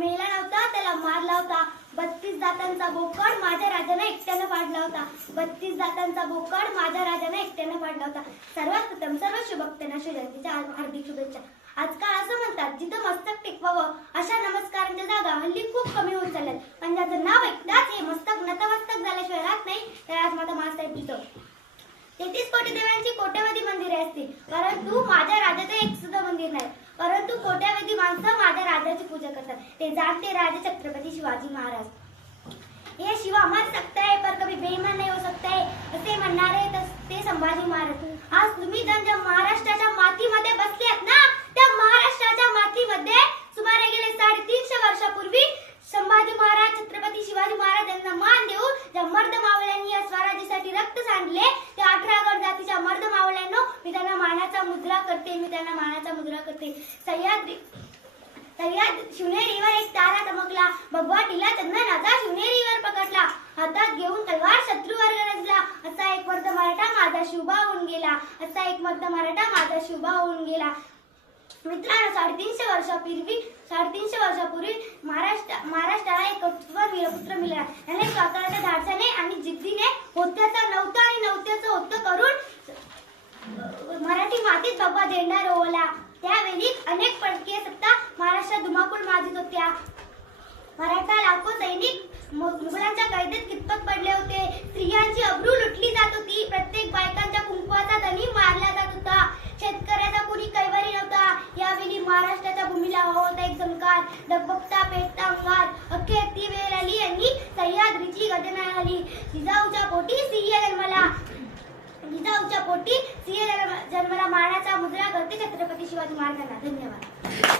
मेला नव्हता त्याला मारला होता बत्तीस दातांचा बोकड माझ्या राजाने एकट्यानं पाडला होता. बत्तीस दातांचा बोकड माझ्या राजाने एकट्यानं पाडला होता. सर्वात प्रथम सर्व शुभक्तांना शिवजयंतीच्या हार्दिक शुभेच्छा. आजकाल असं म्हणतात जिथं मस्तक टेकवावं अशा नमस्कारांच्या जागा हल्ली खूप कमी होत चालल्यात. पण ज्याचं नाव एकदाच हे मस्तक नतमस्तक झाल्याशिवाय राहत नाही तर आज माझा मासाहेब जितो तेहतीस कोटी देवांची कोट्यावधी मंदिरे असतील. परंतु माझ्या राजाचं एक सुद्धा मंदिर नाही. परंतु कोट्यावधी माणसं माझ्या राजाची पूजा ते जाणते राजे छत्रपती शिवाजी महाराज. ये शिवा मर सकता है पर कभी बेईमान नहीं हो सकता है असे म्हणणारे ते संभाजी महाराज. आज तुम्ही जण ज्या महाराष्ट्राच्या मातीमध्ये बसलेत ना त्या महाराष्ट्राच्या मातीमध्ये सुमारे गेले साडेतीनशे वर्षापूर्वी संभाजी महाराज छत्रपती शिवाजी महाराज यांना मान देऊन ज्या मर्द मावळ्यांनी या स्वराज्यासाठी रक्त सांडले त्या अठरा गड जातीच्या मर्द मावळ्यांनो मी त्यांना मानाचा मुद्रा करते मी त्यांना मानाचा मुद्रा करते. सह्याद्री सह्याद शिवनेरीवर एक तारा चमकला. भगवा टिला चंदनाचा शिवनेरीवर पकडला. हातात घेऊन तलवार शत्रूवर गरजला असा एक मर्द मराठा माझा शुभा होऊन गेला. असा एक मर्द मराठा माझा शुभा होऊन गेला. मित्रांनो साडेतीनशे वर्षापूर्वी साडेतीनशे वर्षापूर्वी महाराष्ट्र महाराष्ट्राला एक वीरपुत्र मिळाला. त्याने स्वतःच्या धाडसाने आणि जिद्दीने होत्याचं नव्हतं आणि नव्हत्याचं होतं करून मराठी मातीत बाबा झेंडा रोवला. त्यावेळी अनेक होत्या. मराठा लाखो सैनिक मुघलांच्या कैदेत कितपत पडले होते? स्त्रियांची अब्रू लुटली जात होती. प्रत्येक बायकांच्या कुंकवाचा धनी मारला जात होता. शेतकऱ्याचा कुणी कैवारी नव्हता. यावेळी महाराष्ट्राच्या भूमीला हवा होता एक झंकार धगबगता पेटता अंगार. अखेर ती वेळ आली आणि सह्याद्रीची घटना झाली जिजाऊच्या पोटी सिंह जन्मला. जिजाऊच्या पोटी सिंह जन्मला मानाचा मुद्रा करते छत्रपती शिवाजी महाराजांना. धन्यवाद.